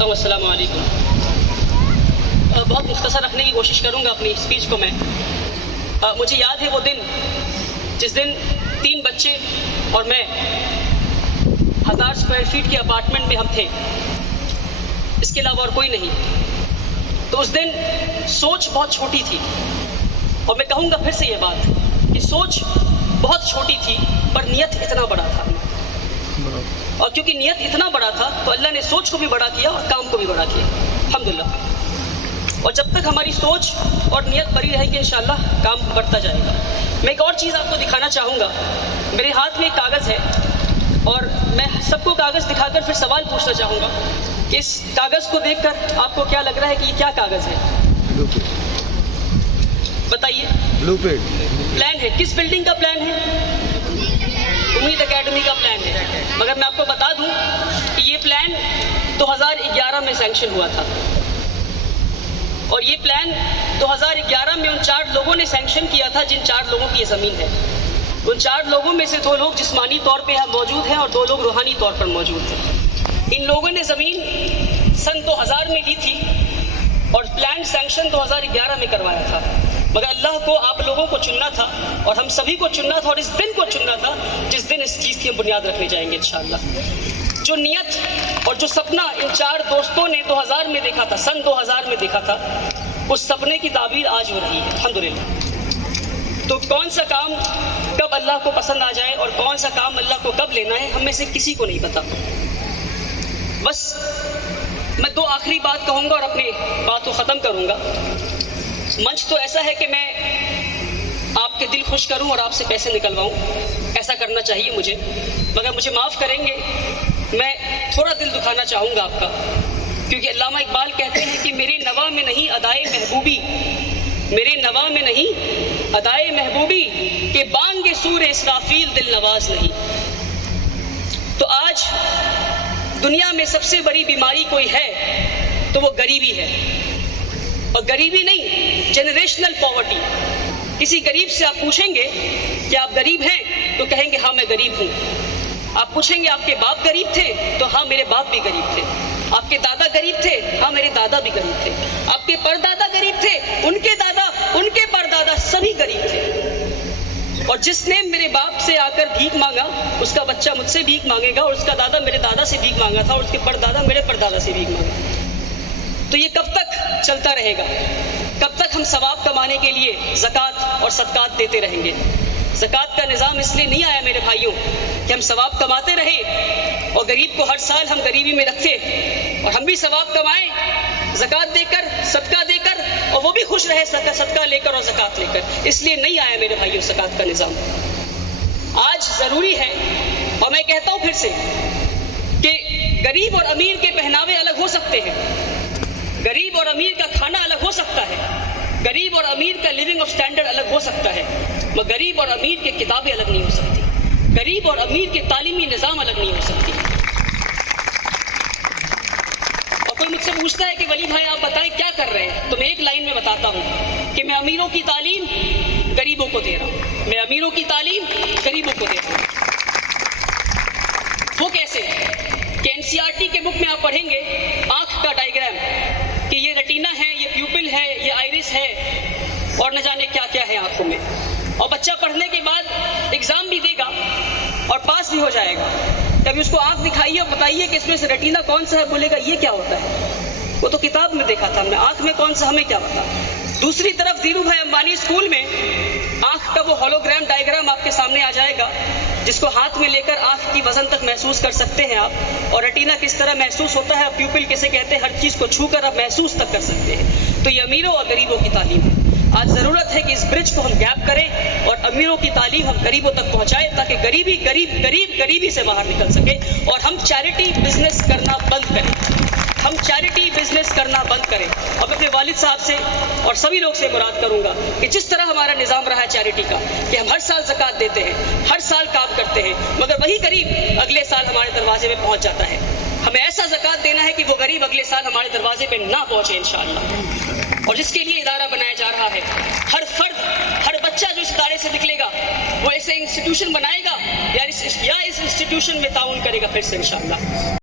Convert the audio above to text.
کرتا ہوں السلام علیکم. بہت مختصر رکھنے کی کوشش کروں گا اپنی اسپیچ کو میں. مجھے یاد ہے وہ دن جس دن 3 بچے اور میں 1000 اسکوائر فیٹ کے اپارٹمنٹ میں ہم تھے, اس کے علاوہ اور کوئی نہیں. تو اس دن سوچ بہت چھوٹی تھی, اور میں کہوں گا پھر سے یہ بات کہ سوچ بہت چھوٹی تھی پر نیت اتنا بڑا تھا. اور کیونکہ نیت اتنا بڑا تھا تو اللہ نے سوچ کو بھی بڑا کیا اور کام کو بھی بڑا کیا الحمدللہ. اور جب تک ہماری سوچ اور نیت بڑی رہے گی انشاءاللہ کام بڑھتا جائے گا. میں ایک اور چیز آپ کو دکھانا چاہوں گا. میرے ہاتھ میں ایک کاغذ ہے اور میں سب کو کاغذ دکھا کر پھر سوال پوچھنا چاہوں گا کہ اس کاغذ کو دیکھ کر آپ کو کیا لگ رہا ہے کہ یہ کیا کاغذ ہے؟ بتائیے. Blue print. پلان ہے. کس بلڈنگ کا پلان ہے؟ امید اکیڈمی کا پلان ہے. مگر میں آپ کو بتا دوں کہ یہ پلان 2011 میں سینکشن ہوا تھا, اور یہ پلان 2011 میں ان 4 لوگوں نے سینکشن کیا تھا جن 4 لوگوں کی یہ زمین ہے. ان 4 لوگوں میں سے 2 لوگ جسمانی طور پہ یہاں موجود ہیں اور 2 لوگ روحانی طور پر موجود ہیں. ان لوگوں نے زمین سن 2000 میں لی تھی اور پلان سینکشن 2011 میں کروایا تھا. مگر اللہ کو آپ لوگوں کو چننا تھا اور ہم سبھی کو چننا تھا اور اس دن کو چننا تھا جس دن اس چیز کی ہم بنیاد رکھنے جائیں گے انشاءاللہ. جو نیت اور جو سپنا ان 4 دوستوں نے 2000 میں دیکھا تھا, سن 2000 میں دیکھا تھا, اس سپنے کی تعبیر آج ہو رہی ہے الحمدللہ. تو کون سا کام کب اللہ کو پسند آ جائے اور کون سا کام اللہ کو کب لینا ہے ہم میں سے کسی کو نہیں پتا. بس میں 2 آخری بات کہوں گا اور اپنی بات کو ختم کروں گا. منچ تو ایسا ہے کہ میں آپ کے دل خوش کروں اور آپ سے پیسے نکلواؤں, ایسا کرنا چاہیے مجھے. مگر مجھے معاف کریں گے, میں تھوڑا دل دکھانا چاہوں گا آپ کا, کیونکہ علامہ اقبال کہتے ہیں کہ میرے نوا میں نہیں ادائے محبوبی, میرے نوا میں نہیں ادائے محبوبی, کہ بانگ سور اسرافیل دل نواز نہیں. تو آج دنیا میں سب سے بڑی بیماری کوئی ہے تو وہ غریبی ہے, اور غریبی نہیں جنریشنل پاورٹی. کسی غریب سے آپ پوچھیں گے کہ آپ غریب ہیں تو کہیں گے ہاں میں غریب ہوں. آپ پوچھیں گے آپ کے باپ غریب تھے تو ہاں میرے باپ بھی غریب تھے. آپ کے دادا غریب تھے, ہاں میرے دادا بھی غریب تھے. آپ کے پردادا غریب تھے, ان کے دادا, ان کے پردادا سبھی غریب تھے. اور جس نے میرے باپ سے آ کر بھیک مانگا اس کا بچہ مجھ سے بھیک مانگے گا, اور اس کا دادا میرے دادا سے بھیک مانگا تھا اور اس کے پردادا میرے پردادا سے بھیک مانگا. تو یہ کب تک چلتا رہے گا؟ کب تک ہم ثواب کمانے کے لیے زکوٰۃ اور صدقات دیتے رہیں گے؟ زکوٰۃ کا نظام اس لیے نہیں آیا میرے بھائیوں کہ ہم ثواب کماتے رہیں اور غریب کو ہر سال ہم غریبی میں رکھتے اور ہم بھی ثواب کمائیں زکوٰۃ دے کر, صدقہ دے کر, اور وہ بھی خوش رہے صدقہ لے کر اور زکوٰۃ لے کر. اس لیے نہیں آیا میرے بھائیوں زکوٰۃ کا نظام. آج ضروری ہے, اور میں کہتا ہوں پھر سے کہ غریب اور امیر کے پہناوے الگ ہو سکتے ہیں, غریب اور امیر کا کھانا الگ ہو سکتا ہے, غریب اور امیر کا لیونگ آف سٹینڈرڈ الگ ہو سکتا ہے, مگر غریب اور امیر کی کتابیں الگ نہیں ہو سکتی, غریب اور امیر کے تعلیمی نظام الگ نہیں ہو سکتی. اور کوئی مجھ سے پوچھتا ہے کہ ولی بھائی آپ بتائیں کیا کر رہے ہیں, تو میں ایک لائن میں بتاتا ہوں کہ میں امیروں کی تعلیم غریبوں کو دے رہا ہوں, میں امیروں کی تعلیم غریبوں کو دے رہا ہوں. وہ کیسے کہ NCERT کے بک میں آپ پڑھیں گے آنکھ کا ڈائیگرام کہ یہ ریٹینا ہے, یہ پیوپل ہے, یہ آئرس ہے, اور نہ جانے کیا کیا ہے آنکھوں میں. اور بچہ پڑھنے کے بعد ایگزام بھی دے گا اور پاس بھی ہو جائے گا. کبھی اس کو آنکھ دکھائیے اور بتائیے کہ اس میں سے ریٹینا کون سا ہے, بولے گا یہ کیا ہوتا ہے, وہ تو کتاب میں دیکھا تھا ہم نے, آنکھ میں کون سا ہمیں کیا پتا. دوسری طرف دھیرو بھائی امبانی اسکول میں آنکھ کا وہ ہولوگرام ڈائیگرام آپ کے سامنے آ جائے گا جس کو ہاتھ میں لے کر آنکھ کی وزن تک محسوس کر سکتے ہیں آپ, اور ریٹینا کس طرح محسوس ہوتا ہے, پیوپل کیسے کہتے ہیں, ہر چیز کو چھو کر آپ محسوس تک کر سکتے ہیں. تو یہ امیروں اور غریبوں کی تعلیم ہے. آج ضرورت ہے کہ اس برج کو ہم گیپ کریں اور امیروں کی تعلیم ہم غریبوں تک پہنچائیں تاکہ غریبی سے باہر نکل سکے, اور ہم چیریٹی بزنس کرنا بند کریں. ہم چیریٹی بزنس کرنا بند کریں. اب اپنے والد صاحب سے اور سبھی لوگ سے مراد کروں گا کہ جس طرح ہمارا نظام رہا ہے چیریٹی کا کہ ہم ہر سال زکوٰۃ دیتے ہیں, ہر سال کام کرتے ہیں, مگر وہی غریب اگلے سال ہمارے دروازے پہ پہنچ جاتا ہے. ہمیں ایسا زکوٰۃ دینا ہے کہ وہ غریب اگلے سال ہمارے دروازے پہ نہ پہنچے انشاءاللہ. اور جس کے لیے ادارہ بنایا جا رہا ہے, ہر فرد, ہر بچہ جو اس ادارے سے نکلے گا وہ ایسے انسٹیٹیوشن بنائے گا یا اس انسٹیٹیوشن میں تعاون کرے گا پھر سے انشاءاللہ.